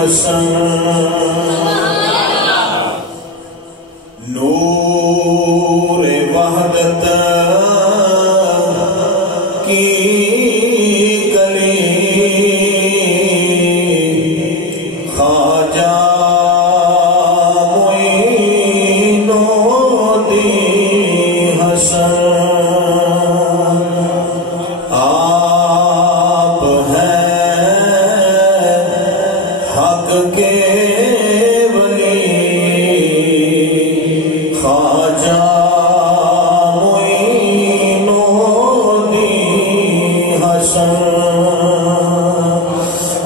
حسن نور وحدت کی گلی خواجہ معین الدین حسن آپ ہیں حق کے ولی خواجہ معین الدین حسن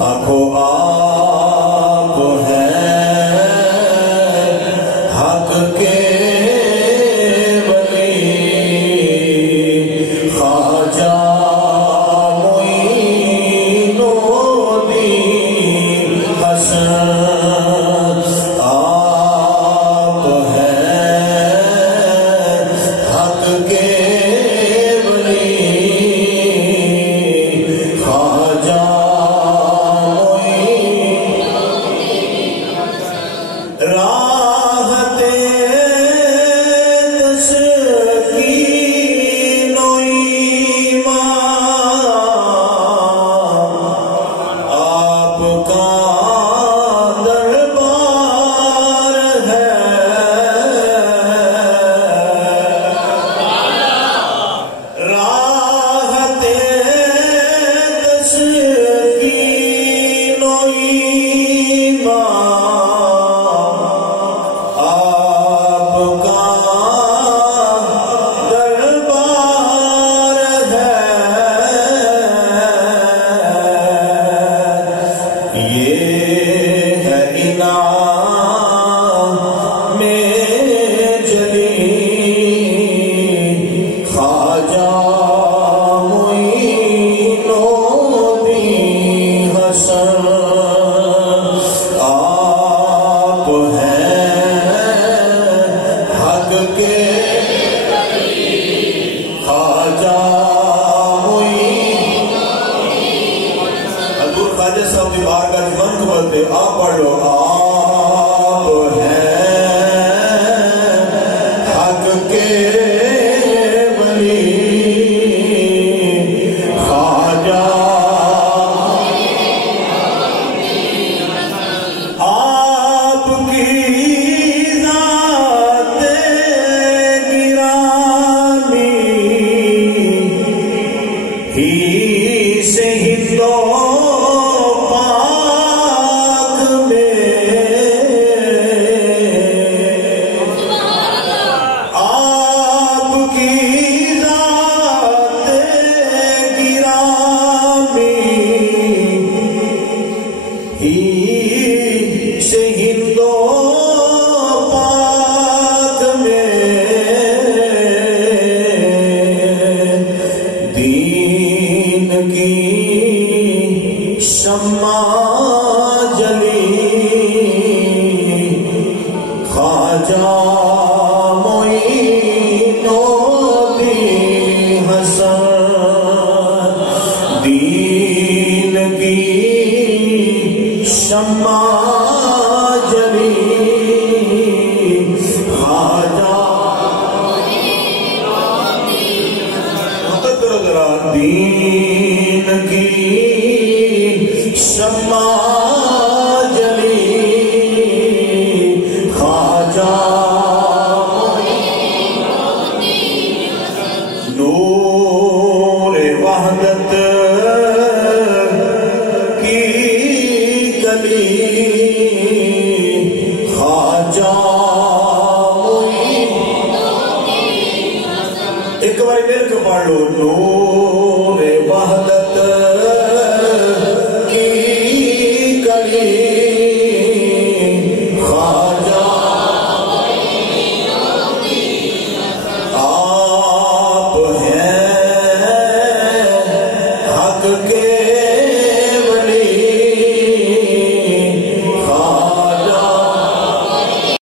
آنکھو آپ ہیں حق کے ولی خواجہ معین الدین حسن آپ ہیں حق کے ولی خواجہ راحت تسکین و ایمان آپ کا دربار ہے راحت تسکین و ایمان آپ کا دربار ہے یہ ہے انعام میں جلی خواجہ معین الدین حسن آپ ہیں حق کے خواجہ معین حضور خواجہ صاحب کی بارگاہ میں من کو بولتے آپ پڑھ لو آپ ہیں حق کے ولی خواجہ آپ کی ذات گرامی ہی سے ہندو پاک میں آپ کی ذات گرامی ہی سے ہندو پاک میں دین کی شمع جلی خواجہ معین الدین حسن دین کی شمع جلی خواجہ دین کی شمع